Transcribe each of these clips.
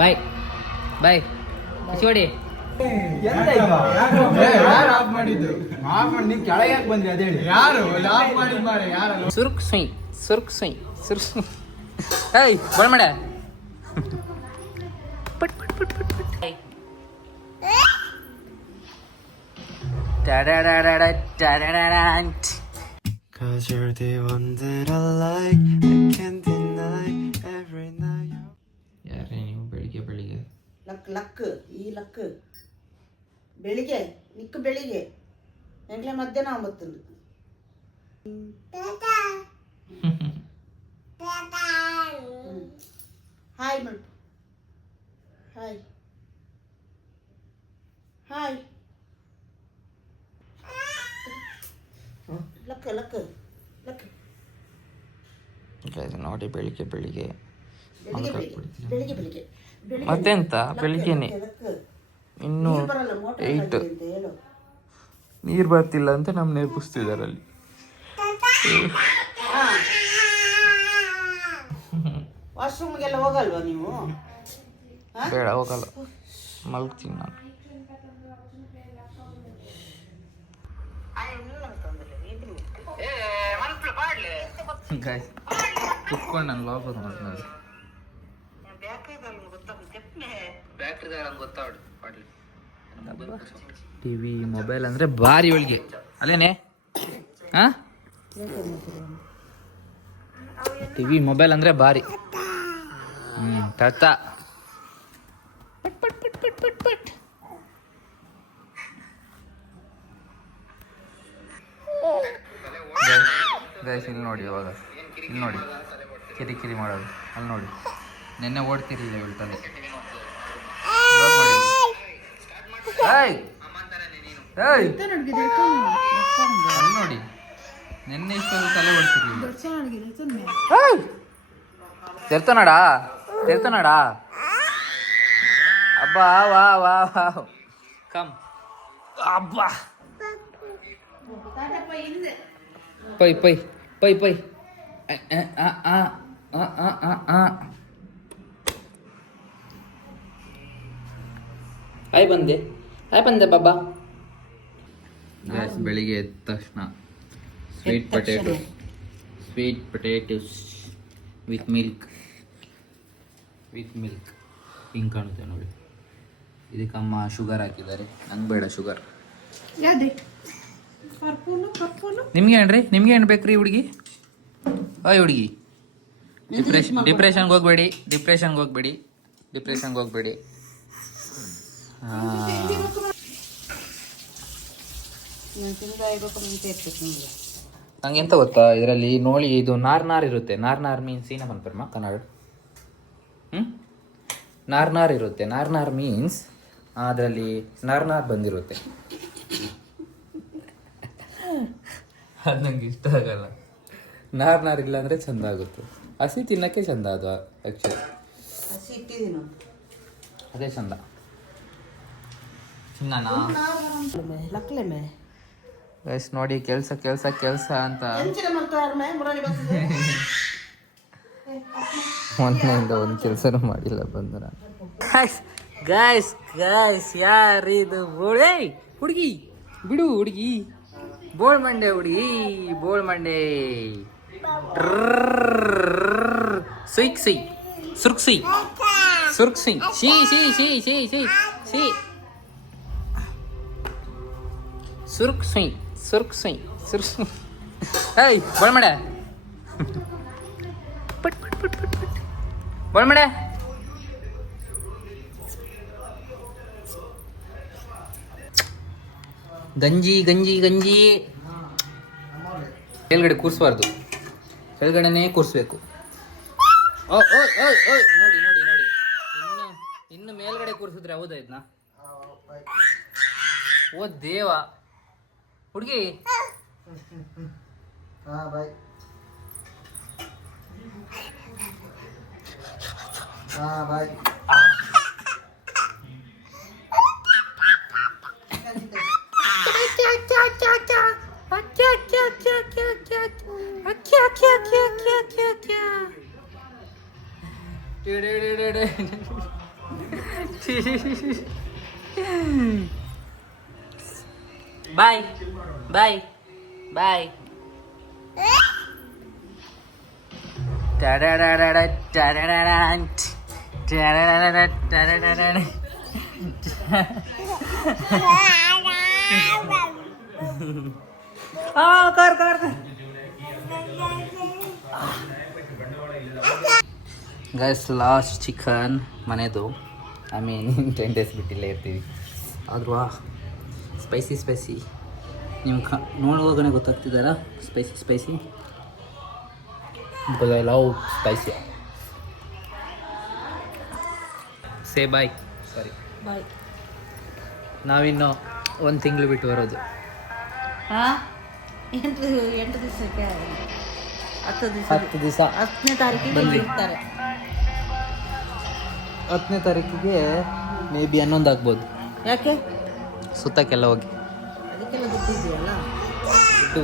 ಬಾಯ್ ಬಾಯ್ ಕಿಶೋಡಿ ಸುರ್ಕ್ ಸುಯ್ ಸುರ್ಕ್ ಸುಯ್ ಸುರ್ಕ್ ಸುಯ್ ಏಯ್ ಬಳ ಮಾಡ ಪಟ್ ಪಟ್ ಪಟ್ ಪಟ್ ಪಟ್ Cause you're the one that I like, I can't deny every night. ಯಾರೇ ನೀವು ಬೆಳಿಗ್ಗೆ ಬೆಳಿಗ್ಗೆ ಲಕ್ ಈ ಲಕ್ ಬೆಳಿಗ್ಗೆ ನಿಕ್ಕು ಬೆಳಿಗ್ಗೆ ಎಂಗ್ಲೆ ಮಧ್ಯಾಹ್ನ 9 ಹಾಯ್ ಮಲ್ಪು ಹಾಯ್ ಹಾಯ್ ಲಕ್ ಲಕ್ ಲಕ್ ನೋಡಿ ಬೆಳಿಗ್ಗೆ ಬೆಳಿಗ್ಗೆ ಬೆಳಿಗ್ಗೆ ಬೆಳಿಗ್ಗೆ ಮತ್ತೆಂತ ಬೆಳಿಗ್ಗೆನೆ ಇನ್ನು 8 ನೀರು ಬರ್ತಿಲ್ಲ ಅಂತ ನಮ್ಮ ನೇರ್ಪಿಸ್ತಿದ್ದಾರೆ ಅಲ್ಲಿ. ವಾಶ್ರೂಮ್ಗೆಲ್ಲ ಹೋಗಲ್ವಾ ನೀವು? ಬೇಡ ಹೋಗಲ್ಲ, ಮಲ್ಗ್ತೀನಿ ನಾನು. ಕುತ್ಕೊಂಡು ನಾನು ಲಾಗ್ ಮಾಡ್ತೀನಿ. ಟಿವಿ ಮೊಬೈಲ್ ಅಂದ್ರೆ ಭಾರಿ ಒಳಗೆ ಅಲ್ಲೇನೆ. ಹಾ ಟಿವಿ ಮೊಬೈಲ್ ಅಂದ್ರೆ ಭಾರಿ. ತಾತ ಗೈಸ್ ಇಲ್ಲಿ ನೋಡಿ, ಅವಾಗ ಇಲ್ಲಿ ನೋಡಿ ಕಿರಿ ಕಿರಿ ಮಾಡೋದು, ಅಲ್ಲಿ ನೋಡಿ ನೆನ್ನೆ ಓಡ್ತಿರ್ಲಿಲ್ಲ ಇವಳು ತಲೆ. ಅಲ್ಲಿ ನೋಡಿ ನೆನ್ನೆ ಇಷ್ಟೊಂದು ತಲೆ ಓಡ್ತಿರ್ಲಿಲ್ಲ. ತೆರ್ತನಾಡಾ ತೆರ್ತನಾಡಾ ಅಬ್ಬಾ ವಾ ವಾ ವಾ ಕಮ್ ಅಬ್ಬಾ ಪೈ ಪೈ ಪೈ ಪೈ ಹಾಯ್ ಬಂದೆ ಬಾಬಾ. ಗ್ಯಾಸ್ ಬೆಳಿಗ್ಗೆ ಎದ್ದ ತಕ್ಷಣ ಸ್ವೀಟ್ ಪೊಟ್ಯಾಟೋಸ್ ವಿತ್ ಮಿಲ್ಕ್ ಹಿಂಗೆ ಕಾಣುತ್ತೆ ನೋಡಿ. ಇದಕ್ಕಮ್ಮ ಶುಗರ್ ಹಾಕಿದ್ದಾರೆ, ನಂಗೆ ಬೇಡ ಶುಗರ್. ನಿಮ್ಗೆ ಏನ್ರಿ, ನಿಮ್ಗೆ ಏನು ಬೇಕ್ರಿ ಹುಡುಗಿ? ಓಯ್ ಹುಡುಗಿ, ಡಿಪ್ರೆಷನ್ಗೆ ಹೋಗ್ಬೇಡಿ. ನಂಗೆ ಎಂತ ಗೊತ್ತಾ, ಇದರಲ್ಲಿ ನೋಡಿ ಇದು ನಾರ್ ಇರುತ್ತೆ. ನಾರ್ ಮೀನ್ಸ್ ಏನ ಬಂದ್ರಮ್ಮ ಕನ್ನಡ? ನಾರ್ ಇರುತ್ತೆ. ನಾರ್ ಮೀನ್ಸ್ ಅದರಲ್ಲಿ ನಾರ್ ಬಂದಿರುತ್ತೆ. ಅದು ನಂಗೆ ಇಷ್ಟ ಆಗಲ್ಲ. ನಾರ್ ಇಲ್ಲ ಅಂದರೆ ಚಂದ ಆಗುತ್ತೆ. ಹಸಿ ತಿನ್ನಕ್ಕೆ ಚಂದ ಅದು ಆ್ಯಕ್ಚುಲಿ, ಅದೇ ಚಂದ. ಗೈಸ್ ನೋಡಿ, ಕೆಲಸ ಅಂತ ಮೊನ್ನೆಯಿಂದ ಒಂದು ಕೆಲಸನೂ ಮಾಡಿಲ್ಲ ಬಂದು ನಾನು. ಗಾಯ್ಸ್ ಯಾರಿದು ಹುಡುಗಿ ಬಿಡು, ಹುಡುಗಿ ಬೋಳ್ ಮಂಡೆ ಸುರ್ಕ್ ಸುಯ್ ಏಯ್ ಬೋಳ್ ಮಾಡೆ ಬೋಳ್ ಮಾಡೆ. ಗಂಜಿ ಮೇಲ್ಗಡೆ ಕೂರಿಸಬಾರ್ದು, ಕೆಳಗಡೆನೇ ಕೂರಿಸ್ಬೇಕು. ನೋಡಿ ಇನ್ನು ಮೇಲ್ಗಡೆ ಕೂರಿಸಿದ್ರೆ ಹೌದಾ ಇದನ್ನ? ಓ ದೇವ, ಹುಡುಗಿ bye bye bye. Guys last chicken ಮನೆದು. ಐ ಮೀನ್ 10 days ಬಿಟ್ಟಿಲ್ಲೇ ಇರ್ತೀವಿ ಆದ್ರೂ ಸ್ಪೈಸಿ ಸ್ಪೈಸಿ ನಿಮ್ಗೆ ನೋಡುವಾಗನೇ ಗೊತ್ತಾಗ್ತಿದ್ದಾರ spicy spicy because I love spicy. Say bye. Sorry bye. ನಾವಿನ್ನು 1 ತಿಂಗಳು ಬಿಟ್ಟು ಬರೋದು. ಹಾಂ 8 ದಿವಸಕ್ಕೆ 10 ದಿವಸ 10ನೇ ತಾರೀಕಿಗೆ ಬನ್ನಿ. ಇರ್ತಾರೆ. 10ನೇ ತಾರೀಕಿಗೆ ಮೇ ಬಿ 11 ಆಗ್ಬೋದು. ಯಾಕೆ ಸುತ್ತಕ್ಕೆಲ್ಲ ಹೋಗಿ ಅದಕ್ಕೆಲ್ಲ ದುಡ್ಡಿದೆಯಲ್ಲ. ಇದು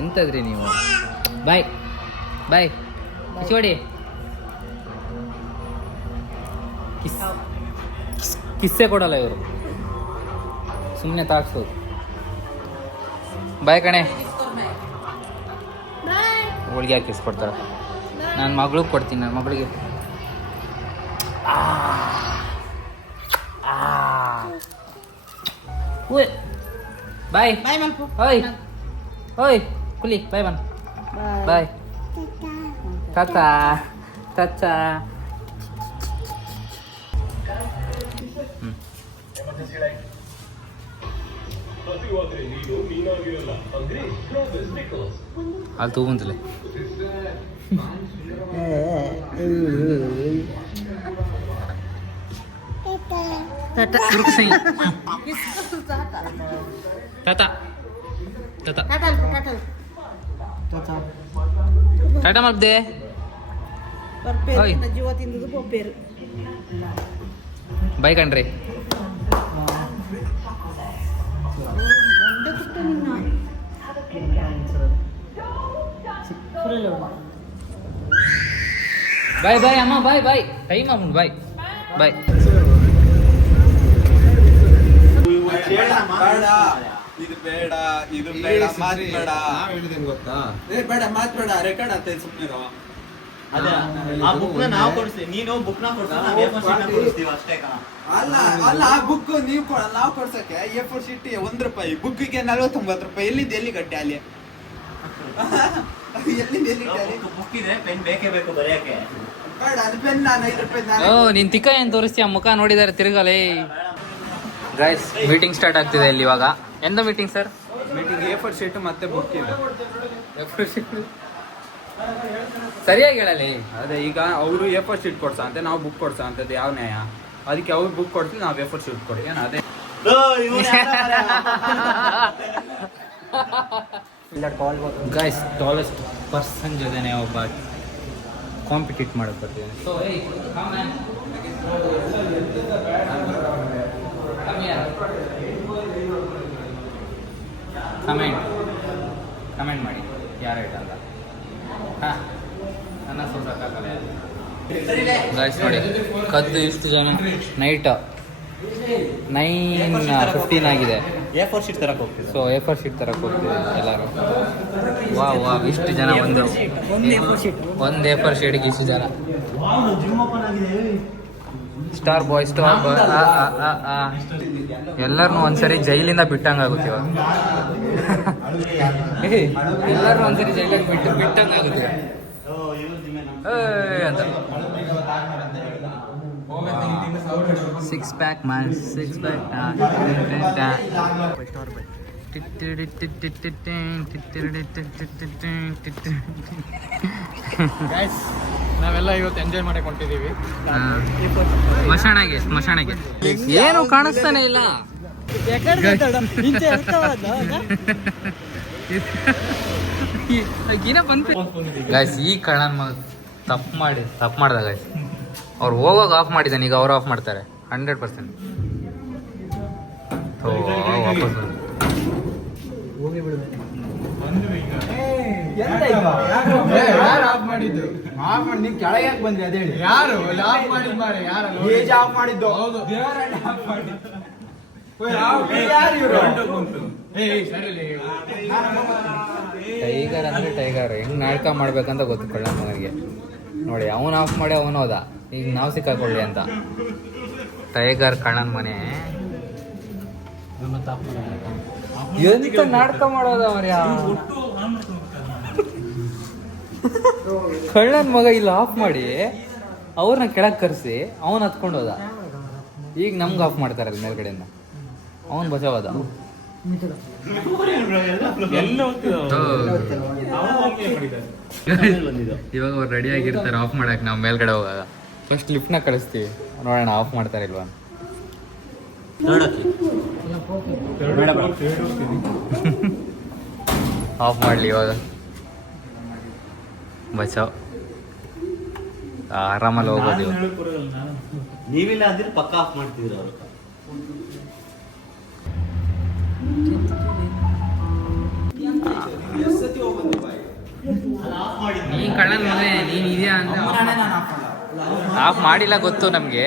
ಎಂತದ್ರಿ ನೀವು. ಬಾಯ್ ಬಾಯ್ ಕಿಶೋಡಿ. ಕಿಸ್ಸೆ ಕೊಡಲ್ಲ ಇವರು, ಸುಮ್ಮನೆ ತಾಕ್ಸೋದು. ಬಾಯ್ ಕಣೆ. ಹೋಳಿಗೆ ಹಾಕಿ ಕಿಸ್ಕೊಡ್ತಾಳೆ. ನನ್ನ ಮಗಳಿಗೆ ಕೊಡ್ತೀನಿ, ನನ್ನ ಮಗಳಿಗೆ. ಬಾಯ್ ಬಾಯ್ ಮಲ್ಪು. ಓಯ್ ಓಯ್ ಕುಲಿ ಬಾಯ್ ಬನ್ ಬಾಯ್ ತಾತಾ ತಾತಾ. ಅಲ್ಲಿ ತಗೊಂತಲೆ ಟಾಟಾ. ತಾತಾ ತಾತಾ ಟಾಟಾ ಅಲ್ಪು, ಟಾಟಾ ಅಲ್ಪು. ಟಾಟಾ ಮಾಡ್ದೆ. ಬರ್ಪೇರು ಓಯ್. ನಿನ್ನ ಜೀವ ತಿಂದದು ಬೊಪ್ಪೇರು. ಬಾಯ್ ಕಣ್ರಿ. ಗಂಡ ಕುಟ್ಟ ನಿನ್ನ. ಫುಲ್ ಬಾಯ್ ಬಾಯ್ ಅಮ್ಮ ಬಾಯ್ ಬಾಯ್. ಟೈಮ್ ಅಮ್ಮ ಬಾಯ್ ಬಾಯ್. ಇದು ಬೇಡ ಇದು ಬೇಡ ಮಾತ್ ಬೇಡ. ನಾವ್ ಹೇಳಿದೇನ್ ಗೊತ್ತಾ? ಬೇಡ ಮಾತ್ ಬೇಡ ರೆಕಾರ್ಡ್ ಆಗ್ತದೆ ಸುಮ್ಮನೆ. ಆ ಬುಕ್ ನಾವು ಕೊಡ್ಸ್ತೀವಿ, ನೀನು ಬುಕ್ ನ ಕೊಡ್ತೀವಿ, ನಾವು A4 sheet ನ ಕೊಡಿಸ್ತೀವಿ ಅಷ್ಟೇ ಕಣ. ಅಲ್ಲ ಅಲ್ಲ ಆ ಬುಕ್ ನೀವು ನಾವು ಕೊಡ್ಸಕ್ಕೆ A4 ಶೀಟ್ ₹1, ಬುಕ್ಕಿಗೆ ₹49. ಎಲ್ಲಿ ಗಟ್ಟೆ ಅಲ್ಲಿ ಎಲ್ಲಿಂದ ಎಲ್ಲಿ ಬುಕ್ ಇದೆ, ಪೆನ್ ಬೇಕೇ ಬೇಕು ಬರೆಯಕ್ಕೆ. ಬೇಡ ಅದು ಪೆನ್ ನಾನು ₹5 ಓ ನಿನ್ ತಿಕ್ಕ ಏನ್ ತೋರಿಸ್ತೀಯ? ಮುಖ ನೋಡಿದಾರೆ ತಿರುಗಲೇ. ಗೈಸ್ ಮೀಟಿಂಗ್ ಸ್ಟಾರ್ಟ್ ಆಗ್ತಿದೆ ಇಲ್ಲಿ ಇವಾಗ. ಎಂದ meeting sir? Meeting A4 sheet ಮತ್ತೆ ಬುಕ್ ಇಲ್ಲ. ಸರಿಯಾಗಿ ಹೇಳಲಿ. ಅದೇ ಈಗ ಅವರು A4 ಶೀಟ್ ಕೊಡ್ಸ ಅಂತ ನಾವು ಬುಕ್ ಕೊಡ್ಸ ಅಂತದ್ದು ಯಾವ ನ್ಯಾಯ? ಅದಕ್ಕೆ ಅವ್ರು ಬುಕ್ ಕೊಡ್ತೀವಿ, ನಾವು A4 ಶೀಟ್ ಕೊಡ್ತೀವಿ. ಅದೇ ಗೈಸ್ ಟಾಲೆಸ್ಟ್ ಪರ್ಸನ್ ಜೊತೆನೆ ಒಬ್ಬ ಕಾಂಪಿಟೇಟ್ ಮಾಡಕ್ ಬರ್ತಿದ್ದಾನೆ. ಸೊ ಕಮೆಂಟ್ ಮಾಡಿ ಯಾರು ಐಟ ಅಂತ. ಹಾಂ ನನ್ನ ಸೊಸಕ್ಕಾಗಲ್ಲ. ಗೈಸ್ ನೋಡಿ ಕದ್ದು ಇಷ್ಟು ಜನ. ನೈಟ್ 9:15 ಆಗಿದೆ. A4 sheet ತರಕ್ಕೆ ಹೋಗ್ತೀವಿ. ಸೊ A4 ಶೀಟ್ ತರಕ್ಕೆ ಹೋಗ್ತೀವಿ ಎಲ್ಲರೂ. ವಾ ಇಷ್ಟು ಜನ ಒಂದು A4 ಶೀಟ್ಗೆ ಇಷ್ಟು ಜನ. ಸ್ಟಾರ್ ಬಾಯ್ ಎಲ್ಲರನ್ನೂ ಒಂದ್ಸರಿ ಜೈಲಿಂದ ಬಿಟ್ಟಂಗಾಗುತ್ತೆ ಇವಾಗ. ಎಲ್ಲರನ್ನೂ ಒಂದ್ಸರಿ ಜೈಲಿಗೆ ಬಿಟ್ಟಂಗಾಗುತ್ತೆ ಅಂತ. 6 ಪ್ಯಾಕ್ ಮ್ಯಾನ್ 6 ಪ್ಯಾಕ್. ನಾವೆಲ್ಲ ಇವತ್ತು ಎಂಜಾಯ್ ಮಾಡಕ್ ಹೊಂಟಿದೀವಿ. ಸ್ಮಶಾನಗೆ ಏನು ಕಾಣಿಸ್ತಾನೆ ಇಲ್ಲ. ಗೈಸ್ ಈ ಕಳ್ಳನ್ ತಪ್ಪು ಮಾಡ್ದ ಗೈಸ್. ಅವ್ರು ಹೋಗೋವಾಗ ಆಫ್ ಮಾಡಿದ್ದಾನೆ, ಈಗ ಅವ್ರು ಆಫ್ ಮಾಡ್ತಾರೆ 100%. ವಾಪಸ್ ಹೋಗಿ ಬಿಡ್ಬೇಕು. ಯಾರು ಆಫ್ ಮಾಡಿದ್ದು? ಆಫ್ ಮಾಡಿ ನೀವು ಕೆಳಗೆ ಯಾಕೆ ಬಂದ್ರಿ ಅದೇ ಹೇಳಿ. ಯಾರು ಆಫ್ ಮಾಡಿದ್ ಮಾರೆ? ಯಾರು ಏಜ್ ಆಫ್ ಮಾಡಿದ್ದು? ಹೌದು, ದೇವರನ್ನ ಆಫ್ ಮಾಡಿದ್ದು. ಯಾರು ಇವ್ರು? ಟೈಗರ್ ಅಂದ್ರೆ ಟೈಗರ್ ಹೆಂಗ್ ನಾಟಕ ಮಾಡ್ಬೇಕಂತ ಗೊತ್ತುಕೊಳ್ಳ ಮಗನಿಗೆ. ನೋಡಿ ಅವನು ಆಫ್ ಮಾಡಿ ಅವನು ಹೋದ, ಈಗ ನಾವು ಸಿಕ್ಕಾಕೊಳ್ಳಿ ಅಂತ. ಟೈಗರ್ ಕಳ್ಳನ್ ಮನೆ ಎಂತ ನಾಟಕ ಮಾಡೋದ ಅವ್ರ ಕಳ್ಳನ್ ಮಗ ಇಲ್ಲಿ ಆಫ್ ಮಾಡಿ ಅವ್ರನ್ನ ಕೆಳಗ್ ಕರ್ಸಿ ಅವನ್ ಹತ್ಕೊಂಡು ಹೋದ. ಈಗ ನಮ್ಗೆ ಆಫ್ ಮಾಡ್ತಾರಲ್ಲ ಮೇಲ್ಗಡೆಯಿಂದ, ಅವನ್ ಬಚಾವದ. ಇವಾಗ ಅವ್ರು ರೆಡಿ ಆಗಿರ್ತಾರೆ ಆಫ್ ಮಾಡಕ್. ನಾವು ಮೇಲ್ಗಡೆ ಹೋಗಾಗ ಫಸ್ಟ್ ಲಿಫ್ಟ್ನ ಕಳಿಸ್ತೀವಿ, ನೋಡೋಣ ಆಫ್ ಮಾಡ್ತಾರೆ ಇಲ್ವಾ. ಆಫ್ ಮಾಡ್ಲಿ ಇವಾಗ. ಬಚಾವ್, ಆರಾಮಲ್ಲಿ ಹೋಗೋದು ಇವಾಗ. ನೀವಿಲ್ಲ ಅಂದ್ರೆ ಪಕ್ಕ ಆಫ್ ಮಾಡ್ತಿದ್ರು ಅವ್ರು. ನೀನ್ ಕಳ್ಳನ್ ಮನೆ, ನೀನ್ ಇದೆಯಾ ಅಂತ ಆಫ್ ಮಾಡಿಲ್ಲ ಗೊತ್ತು ನಮಗೆ.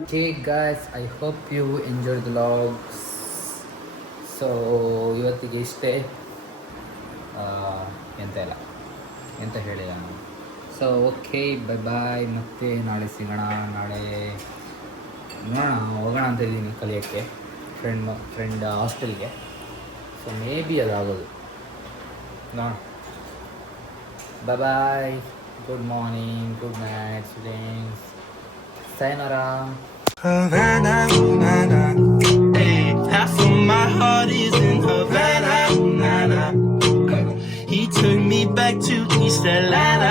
Okay guys, I hope you enjoy the vlogs. So ಇವತ್ತಿಗೆ ಇಷ್ಟೇ, ಎಂತ ಇಲ್ಲ ಎಂತ ಹೇಳಿಲ್ಲ ನಾನು. So okay, bye bye. ಮತ್ತೆ ನಾಳೆ ಸಿಗೋಣ. ನಾಳೆ ನೋಡೋಣ, ಹೋಗೋಣ ಅಂತ ಇದ್ದೀನಿ ಕಲಿಯೋಕ್ಕೆ ಫ್ರೆಂಡ್ ಹಾಸ್ಟೆಲ್ಗೆ. ಸೊ ಮೇ ಬಿ ಅದಾಗೋದು ನೋಡೋಣ. Bye bye. Good morning. Good night, students. Sayonara. Havana, na-na. Hey, half of my heart is in Havana, na-na. He took me back to East Atlanta.